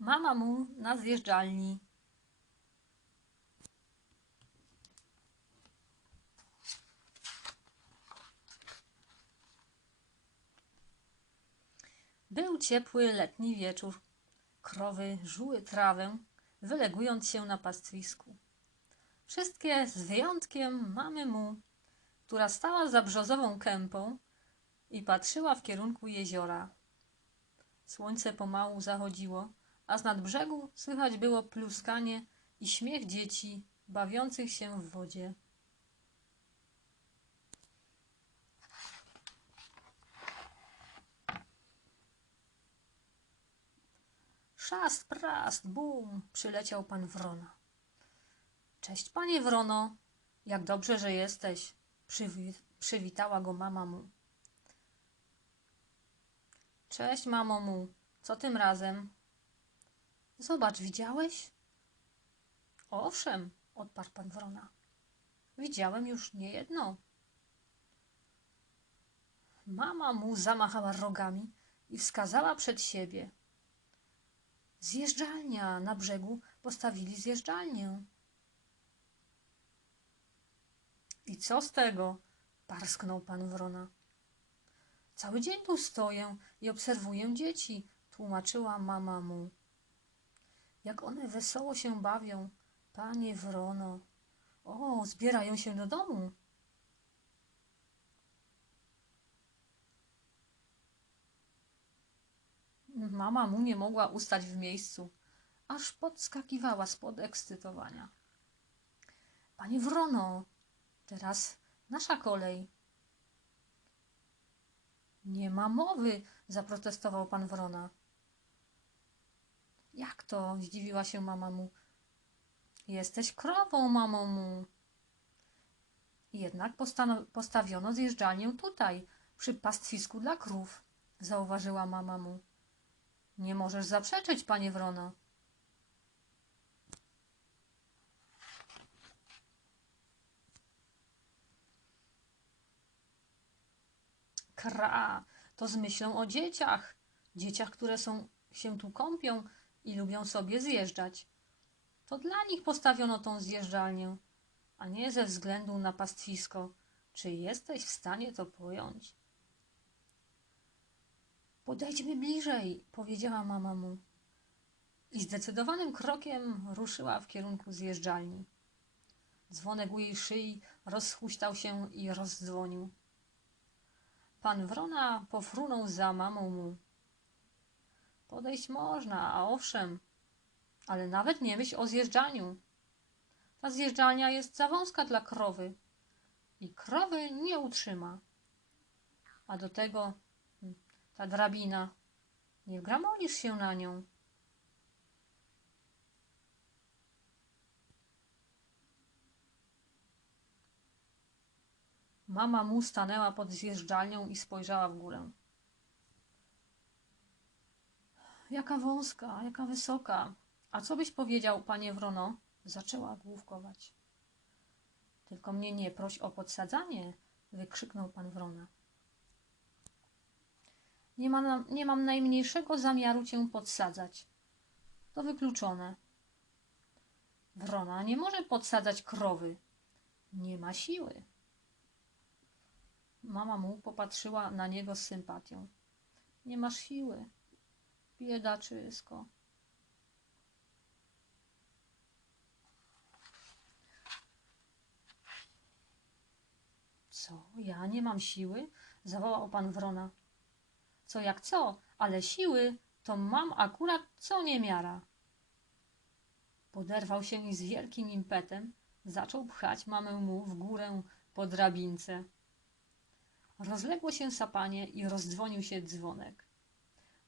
Mama mu na zjeżdżalni. Był ciepły letni wieczór. Krowy żuły trawę, wylegując się na pastwisku. Wszystkie z wyjątkiem mamy mu, która stała za brzozową kępą i patrzyła w kierunku jeziora. Słońce pomału zachodziło, a z nad brzegu słychać było pluskanie i śmiech dzieci bawiących się w wodzie. Szast, prast, bum, przyleciał pan Wrona. Cześć, panie Wrono, jak dobrze, że jesteś, Przywi przywitała go mama mu. Cześć, mamo mu, co tym razem? Zobacz, widziałeś? Owszem, odparł pan Wrona. Widziałem już niejedno. Mama mu zamachała rogami i wskazała przed siebie. Zjeżdżalnia na brzegu postawili zjeżdżalnię. I co z tego? parsknął pan Wrona. Cały dzień tu stoję i obserwuję dzieci, tłumaczyła mama mu. Jak one wesoło się bawią, panie Wrono. O, zbierają się do domu. Mama mu nie mogła ustać w miejscu, aż podskakiwała z podekscytowania. Panie Wrono, teraz nasza kolej. Nie ma mowy, zaprotestował pan Wrona. Jak to? zdziwiła się mama mu. Jesteś krową, mamo mu. Jednak postawiono zjeżdżalnię tutaj, przy pastwisku dla krów, zauważyła mama mu. Nie możesz zaprzeczyć, panie Wrono. Kra, to z myślą o dzieciach. Dzieciach, które są, się tu kąpią i lubią sobie zjeżdżać. To dla nich postawiono tą zjeżdżalnię, a nie ze względu na pastwisko. Czy jesteś w stanie to pojąć? Podejdźmy bliżej, powiedziała mama mu. I zdecydowanym krokiem ruszyła w kierunku zjeżdżalni. Dzwonek u jej szyi rozhuśtał się i rozdzwonił. Pan Wrona pofrunął za mamą mu. Podejść można, a owszem, ale nawet nie myśl o zjeżdżaniu. Ta zjeżdżalnia jest za wąska dla krowy i krowy nie utrzyma. A do tego hmm, ta drabina, nie wgramolisz się na nią. Mama mu stanęła pod zjeżdżalnią i spojrzała w górę. Jaka wąska, jaka wysoka. A co byś powiedział, panie Wrono? Zaczęła główkować. Tylko mnie nie proś o podsadzanie, wykrzyknął pan Wrona. Nie, ma nie mam najmniejszego zamiaru cię podsadzać. To wykluczone. Wrona nie może podsadzać krowy. Nie ma siły. Mama mu popatrzyła na niego z sympatią. Nie masz siły. Biedaczysko. Co? Ja nie mam siły? Zawołał pan Wrona. Co jak co, ale siły to mam akurat co niemiara. Poderwał się i z wielkim impetem zaczął pchać mamę mu w górę po drabince. Rozległo się sapanie i rozdzwonił się dzwonek.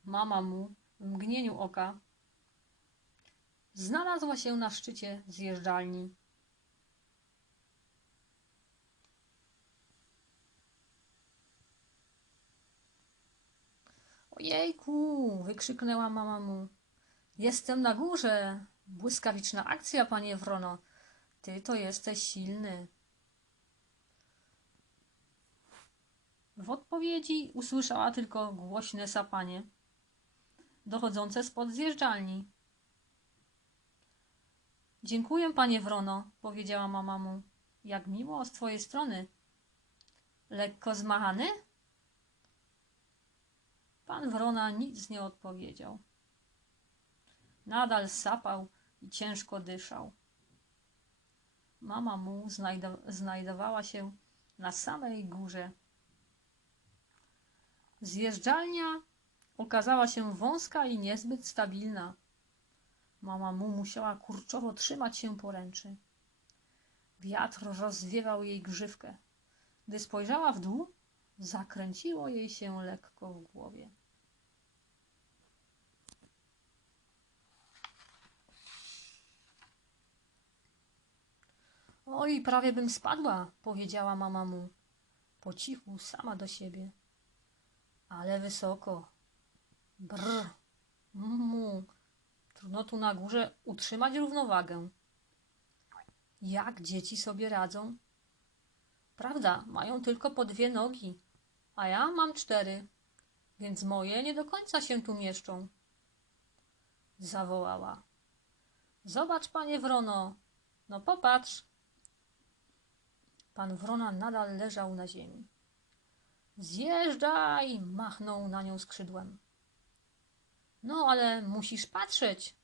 Mama mu mgnieniu oka znalazła się na szczycie zjeżdżalni. Ojejku! wykrzyknęła mama mu. Jestem na górze. Błyskawiczna akcja, panie Wrono. Ty to jesteś silny. W odpowiedzi usłyszała tylko głośne sapanie, dochodzące spod zjeżdżalni. Dziękuję, panie Wrono, powiedziała mama mu. Jak miło z twojej strony. Lekko zmachany? Pan Wrona nic nie odpowiedział. Nadal sapał i ciężko dyszał. Mama mu znajdowała się na samej górze. Zjeżdżalnia okazała się wąska i niezbyt stabilna. Mama mu musiała kurczowo trzymać się poręczy. Wiatr rozwiewał jej grzywkę. Gdy spojrzała w dół, zakręciło jej się lekko w głowie. Oj, prawie bym spadła, powiedziała mama mu. Po cichu, sama do siebie. Ale wysoko. Brr. Trudno tu na górze utrzymać równowagę. Jak dzieci sobie radzą? Prawda, mają tylko po dwie nogi, a ja mam cztery, więc moje nie do końca się tu mieszczą. Zawołała. Zobacz, panie Wrono, no popatrz. Pan Wrona nadal leżał na ziemi. Zjeżdżaj! machnął na nią skrzydłem. No, ale musisz patrzeć,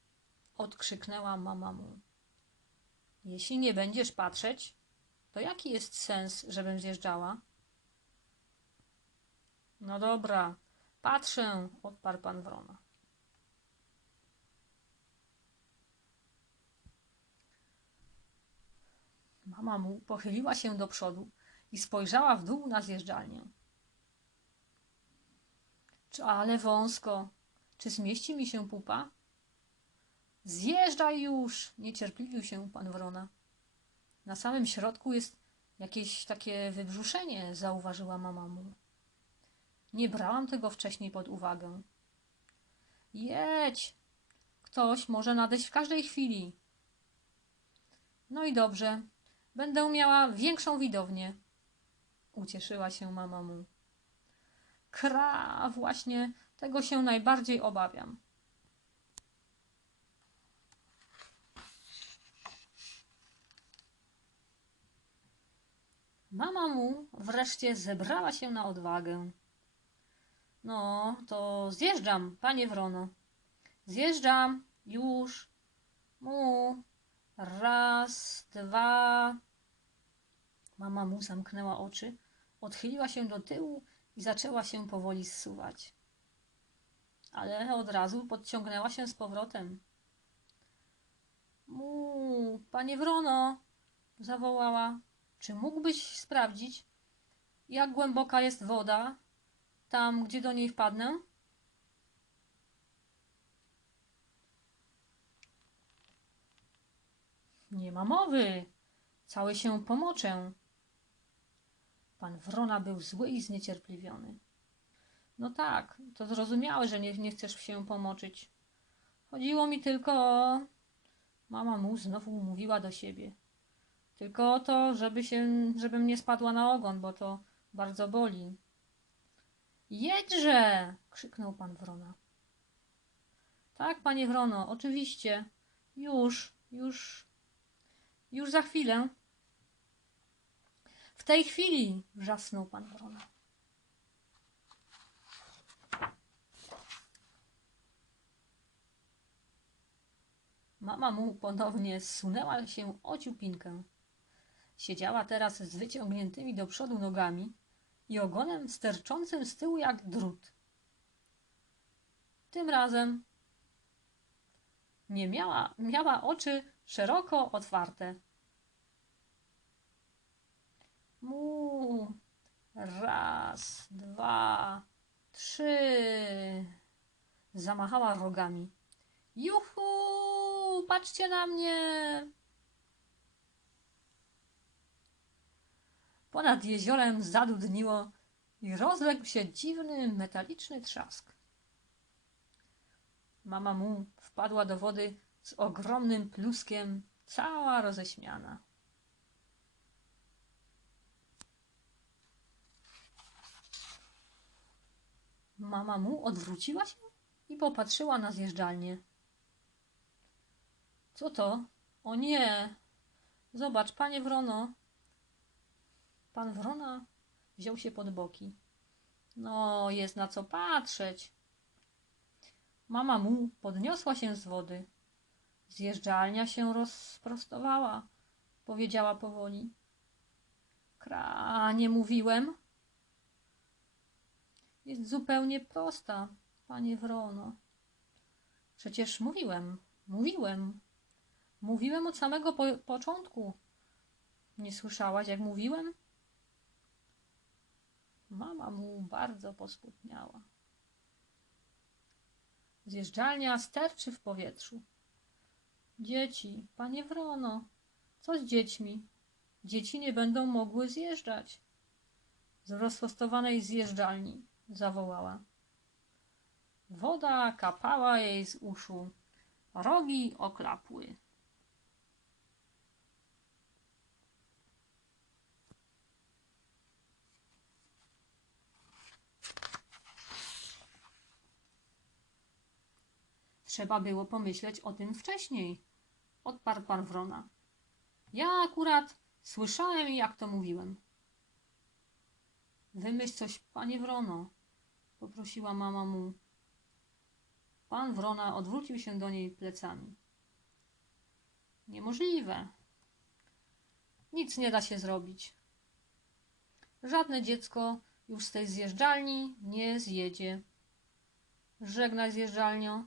odkrzyknęła mama mu. Jeśli nie będziesz patrzeć, to jaki jest sens, żebym zjeżdżała? No dobra, patrzę, odparł pan Wrona. Mama mu pochyliła się do przodu i spojrzała w dół na zjeżdżalnię. Ale wąsko? Czy zmieści mi się pupa? Zjeżdżaj już! Niecierpliwił się pan Wrona. Na samym środku jest jakieś takie wybrzuszenie, zauważyła mama mu. Nie brałam tego wcześniej pod uwagę. Jedź! Ktoś może nadejść w każdej chwili. No i dobrze. Będę miała większą widownię. Ucieszyła się mama mu. Kra, właśnie tego się najbardziej obawiam. Mama mu wreszcie zebrała się na odwagę. No, to zjeżdżam, panie Wrono. Zjeżdżam, już. Mu. Raz, dwa. Mama mu zamknęła oczy, odchyliła się do tyłu i zaczęła się powoli zsuwać. Ale od razu podciągnęła się z powrotem. Mu, panie Wrono, zawołała. Czy mógłbyś sprawdzić, jak głęboka jest woda tam, gdzie do niej wpadnę? Nie ma mowy. Cały się pomoczę. Pan Wrona był zły i zniecierpliwiony. No tak, to zrozumiałe, że nie, nie chcesz się pomoczyć. Chodziło mi tylko o... Mama mu znowu mówiła do siebie. Tylko o to, żeby się, żebym nie spadła na ogon, bo to bardzo boli. Jedźże! krzyknął pan Wrona. Tak, panie Wrono, oczywiście. Już, już, już za chwilę. W tej chwili! wrzasnął pan Wrona. Mama mu ponownie zsunęła się o ciupinkę. Siedziała teraz z wyciągniętymi do przodu nogami i ogonem sterczącym z tyłu jak drut. Tym razem nie miała, miała oczy szeroko otwarte. Mu, raz, dwa, trzy. Zamachała rogami. Juhu, patrzcie na mnie! Ponad jeziorem zadudniło i rozległ się dziwny, metaliczny trzask. Mama mu wpadła do wody z ogromnym pluskiem, cała roześmiana. Mama mu odwróciła się i popatrzyła na zjeżdżalnię. Co to? O nie! Zobacz, panie Wrono. Pan Wrona wziął się pod boki. No, jest na co patrzeć. Mama mu podniosła się z wody. Zjeżdżalnia się rozprostowała, powiedziała powoli. Kra, nie mówiłem? Jest zupełnie prosta, panie Wrono. Przecież mówiłem, mówiłem. Mówiłem od samego po początku. Nie słyszałaś, jak mówiłem? Mama mu bardzo posputniała. Zjeżdżalnia sterczy w powietrzu. Dzieci, panie Wrono, co z dziećmi? Dzieci nie będą mogły zjeżdżać. Z rozprostowanej zjeżdżalni zawołała. Woda kapała jej z uszu, rogi oklapły. Trzeba było pomyśleć o tym wcześniej, odparł pan Wrona. Ja akurat słyszałem, jak to mówiłem. Wymyśl coś, panie Wrono, poprosiła mama mu. Pan Wrona odwrócił się do niej plecami. Niemożliwe. Nic nie da się zrobić. Żadne dziecko już z tej zjeżdżalni nie zjedzie. Żegnaj zjeżdżalnio.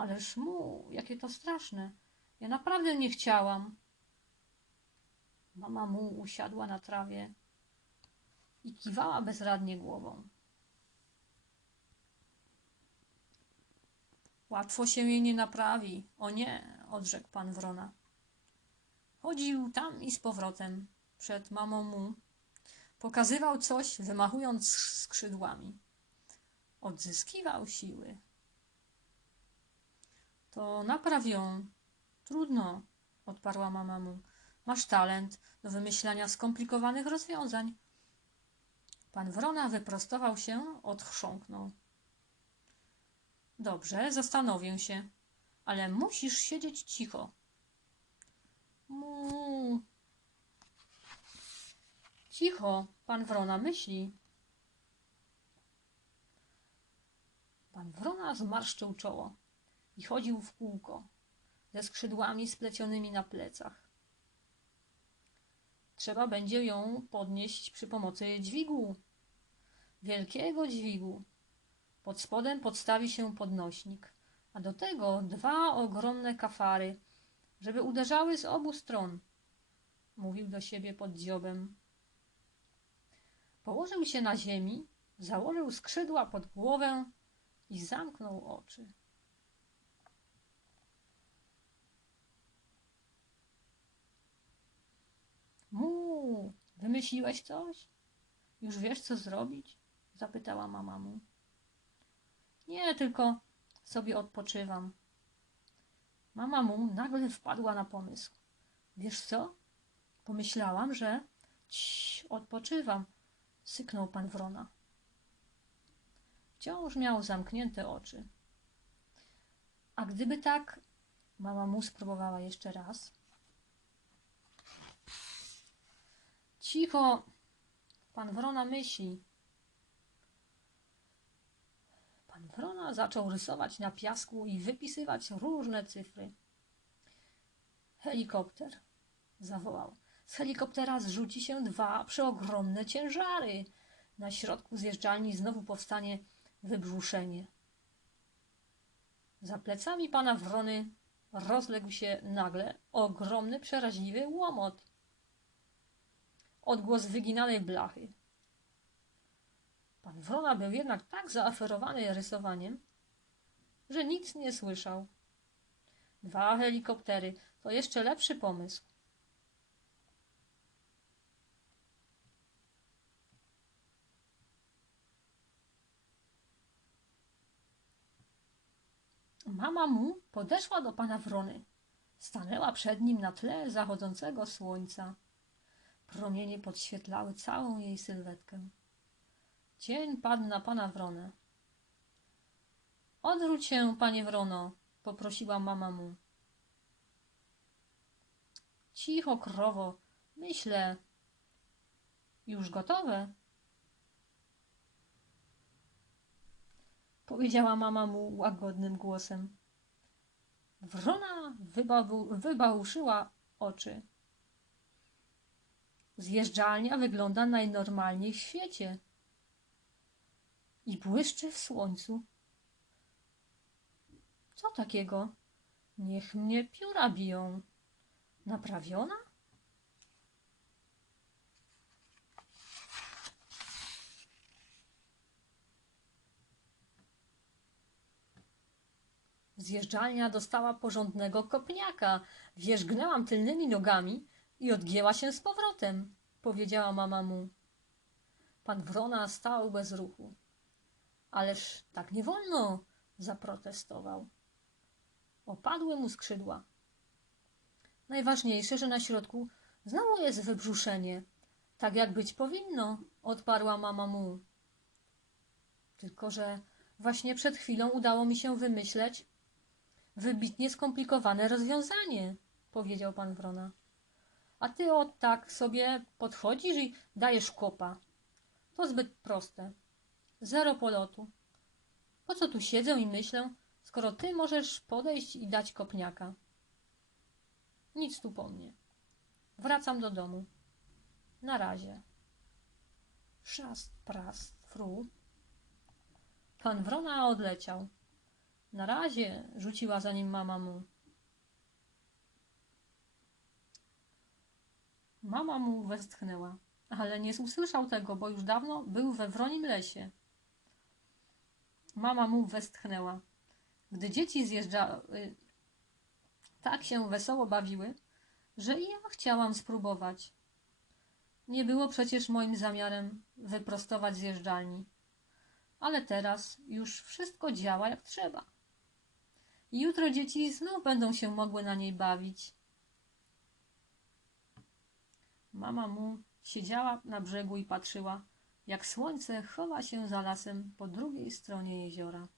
Ależ mu, jakie to straszne. Ja naprawdę nie chciałam. Mama mu usiadła na trawie i kiwała bezradnie głową. Łatwo się jej nie naprawi. O nie, odrzekł pan Wrona. Chodził tam i z powrotem przed mamą mu. Pokazywał coś, wymachując skrzydłami. Odzyskiwał siły. To napraw ją. Trudno, odparła mama mu. Masz talent do wymyślania skomplikowanych rozwiązań. Pan Wrona wyprostował się, odchrząknął. Dobrze, zastanowię się, ale musisz siedzieć cicho. Mu. Cicho, pan Wrona myśli. Pan Wrona zmarszczył czoło i chodził w kółko, ze skrzydłami splecionymi na plecach. Trzeba będzie ją podnieść przy pomocy dźwigu, wielkiego dźwigu. Pod spodem podstawi się podnośnik, a do tego dwa ogromne kafary, żeby uderzały z obu stron. Mówił do siebie pod dziobem. Położył się na ziemi, założył skrzydła pod głowę i zamknął oczy. Mu, wymyśliłeś coś? Już wiesz, co zrobić? Zapytała mama mu. Nie, tylko sobie odpoczywam. Mama mu nagle wpadła na pomysł. Wiesz co? Pomyślałam, że Cii, odpoczywam, syknął pan Wrona. Wciąż miał zamknięte oczy. A gdyby tak, mama mu spróbowała jeszcze raz. Cicho, pan Wrona myśli. Pan Wrona zaczął rysować na piasku i wypisywać różne cyfry. Helikopter, zawołał. Z helikoptera zrzuci się dwa przeogromne ciężary. Na środku zjeżdżalni znowu powstanie wybrzuszenie. Za plecami pana Wrony rozległ się nagle ogromny, przeraźliwy łomot. Odgłos wyginanej blachy. Pan Wrona był jednak tak zaaferowany rysowaniem, że nic nie słyszał. Dwa helikoptery to jeszcze lepszy pomysł. Mama mu podeszła do pana Wrony. Stanęła przed nim na tle zachodzącego słońca. Promienie podświetlały całą jej sylwetkę. Cień padł na pana Wronę. Odwróć się, panie Wrono, poprosiła mama mu. Cicho, krowo, myślę. Już gotowe? Powiedziała mama mu łagodnym głosem. Wrona wybawu, wybałuszyła oczy. Zjeżdżalnia wygląda najnormalniej w świecie i błyszczy w słońcu. Co takiego? Niech mnie pióra biją. Naprawiona? Zjeżdżalnia dostała porządnego kopniaka. Wierzgnęłam tylnymi nogami i odgięła się z powrotem, powiedziała mama mu. Pan Wrona stał bez ruchu. Ależ tak nie wolno, zaprotestował. Opadły mu skrzydła. Najważniejsze, że na środku znowu jest wybrzuszenie. Tak jak być powinno, odparła mama mu. Tylko, że właśnie przed chwilą udało mi się wymyśleć wybitnie skomplikowane rozwiązanie, powiedział pan Wrona. A ty od tak sobie podchodzisz i dajesz kopa. To zbyt proste. Zero polotu. Po co tu siedzę i myślę, skoro ty możesz podejść i dać kopniaka? Nic tu po mnie. Wracam do domu. Na razie. Szast, prast, fru. Pan Wrona odleciał. Na razie, rzuciła za nim mama mu. Mama mu westchnęła, ale nie usłyszał tego, bo już dawno był we wronim lesie. Mama mu westchnęła. Gdy dzieci zjeżdżały, tak się wesoło bawiły, że i ja chciałam spróbować. Nie było przecież moim zamiarem wyprostować zjeżdżalni, ale teraz już wszystko działa jak trzeba. Jutro dzieci znów będą się mogły na niej bawić. Mama mu siedziała na brzegu i patrzyła, jak słońce chowa się za lasem po drugiej stronie jeziora.